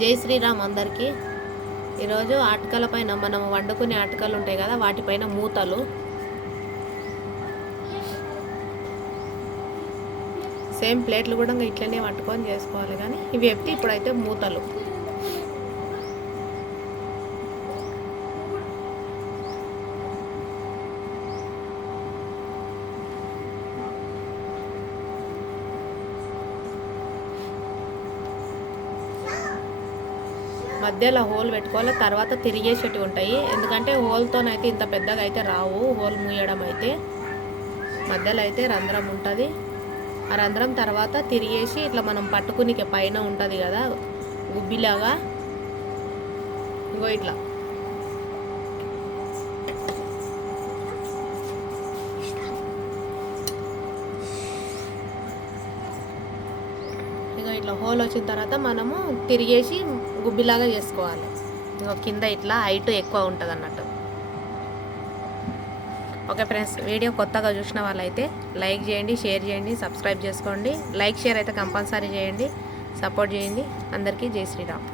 జై శ్రీరామ్ అందరికీ. ఈరోజు ఆటకల పైన మనం వండుకునే ఆటకలు ఉంటాయి కదా వాటిపైన మూతలు. సేమ్ ప్లేట్లు కూడా ఇంకా ఇట్లనే పట్టుకొని చేసుకోవాలి కానీ ఇవి ఎప్పుడు ఇప్పుడైతే మూతలు. మధ్యలో హోల్ పెట్టుకోవాలి తర్వాత తిరిగేసేటివి ఉంటాయి. ఎందుకంటే హోల్తోనైతే ఇంత పెద్దగా అయితే రావు. హోల్ మూయడం అయితే మధ్యలో అయితే రంధ్రం ఉంటుంది. ఆ రంధ్రం తర్వాత తిరిగేసి ఇట్లా మనం పట్టుకునికే పైన ఉంటుంది కదా గుబ్బిలాగా. ఇంకో ఇట్లా. ఇక ఇట్లా హోల్ వచ్చిన తర్వాత మనము తిరిగేసి గుబ్బిలాగా చేసుకోవాలి. ఇంకో కింద ఇట్లా హైట్ ఎక్కువ ఉంటుంది అన్నట్టు ఓకే ఫ్రెండ్స్ వీడియో కొత్తగా చూసిన వాళ్ళైతే లైక్ చేయండి షేర్ చేయండి సబ్స్క్రైబ్ చేసుకోండి. లైక్ షేర్ అయితే కంపల్సరీ చేయండి. సపోర్ట్ చేయండి. అందరికీ జై శ్రీరామ్.